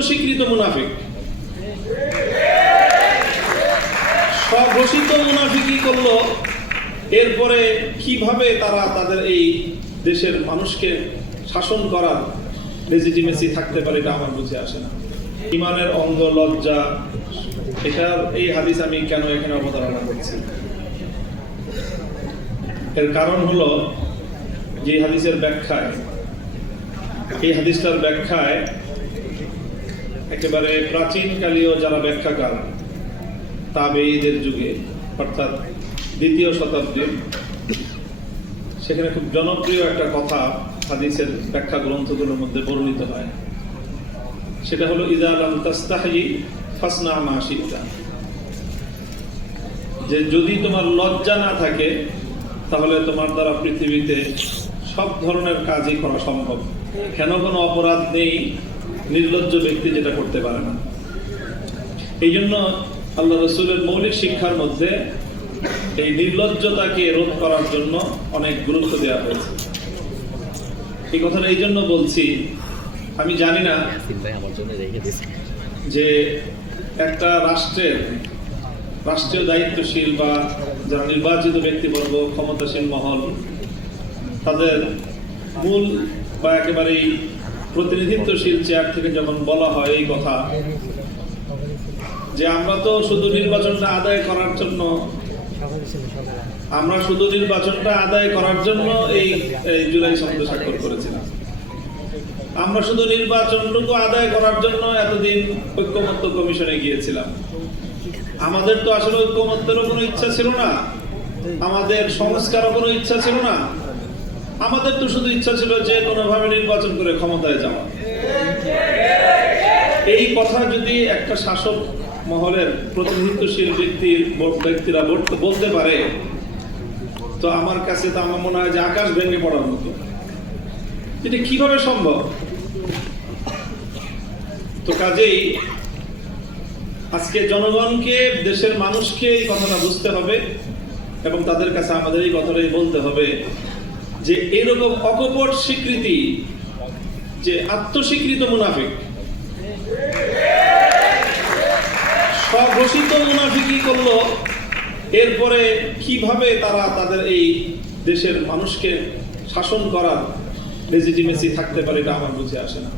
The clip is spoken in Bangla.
আত্মস্বীকৃত মুনাফিক, স্বঘোষিত মুনাফিকি করলো। এরপরে কিভাবে তারা তাদের এই দেশের মানুষকে শাসন করার লেজিটিমেসি থাকতে পারে, এটা আমার বুঝে আসে না। ইমানের অঙ্গ লজ্জা, এটার এই হাদিস আমি কেন এখানে অবতারণা করছি, এর কারণ হলো যে হাদিসের ব্যাখ্যায়, এই হাদিসটার ব্যাখ্যায় একেবারে প্রাচীনকালীয় যারা ব্যাখ্যাকার তাবেঈদের যুগে, অর্থাৎ দ্বিতীয় শতাব্দীর, সেখানে খুব জনপ্রিয় একটা কথা হাদিসের ব্যাখ্যা গ্রন্থগুলোর মধ্যে বর্ণিত হয়। সেটা হলো ইযা লাম তাস্তাহি ফাসনা মা শি'তা, যে যদি তোমার লজ্জা না থাকে তাহলে তোমার দ্বারা পৃথিবীতে সব ধরনের কাজই করা সম্ভব। কেন কোনো অপরাধ নেই নির্লজ্জ ব্যক্তি যেটা করতে পারে না। এই জন্য আল্লাহ রাসূলের মৌলিক শিক্ষার মধ্যে এই নির্লজ্জতাকে রোধ করার জন্য অনেক গুরুত্ব দেওয়া হয়েছে। এই কথাটা এই জন্য বলছি, আমি জানি না যে একটা রাষ্ট্রীয় দায়িত্বশীল বা যারা নির্বাচিত ব্যক্তিবর্গ, ক্ষমতাসীন মহল, তাদের মূল বা একেবারেই প্রতিনিধিত্বশীল চেয়ার থেকে যখন বলা হয় এই কথা যে আমরা তো শুধু নির্বাচনটা আদায় করার জন্য এই জুলাই সনদে স্বাক্ষর করেছিলাম, আমরা শুধু নির্বাচনটুকু আদায় করার জন্য এতদিন ঐক্যমত্য কমিশনে গিয়েছিলাম। আমাদের তো আসলে ঐক্যমত্যেরও কোনো ইচ্ছা ছিল না, আমাদের সংস্কারও কোনো ইচ্ছা ছিল না, আমাদের তো শুধু ইচ্ছা ছিল যে কোনোভাবে নির্বাচন করে ক্ষমতায় যাওয়া। এই কথা যদি একটা শাসক মহলের প্রতিনিধিত্বশীল ব্যক্তিরা বলতে পারে, তো আমার কাছে তো আমার মনে হয় যে আকাশ ভেঙে পড়ার মতো। এটা কিভাবে সম্ভব? তো কাজেই আজকে জনগণকে, দেশের মানুষকে এই কথাটা বুঝতে হবে এবং তাদের কাছে আমাদের এই কথাটাই বলতে হবে যে এরকম অকপট স্বীকৃতি, যে আত্মস্বীকৃত মুনাফিক, স্বঘোষিত মুনাফিকি করলো, এরপরে কিভাবে তারা তাদের এই দেশের মানুষকে শাসন করার লেজিটিমেসি থাকতে পারে, এটা আমার বুঝে আসে না।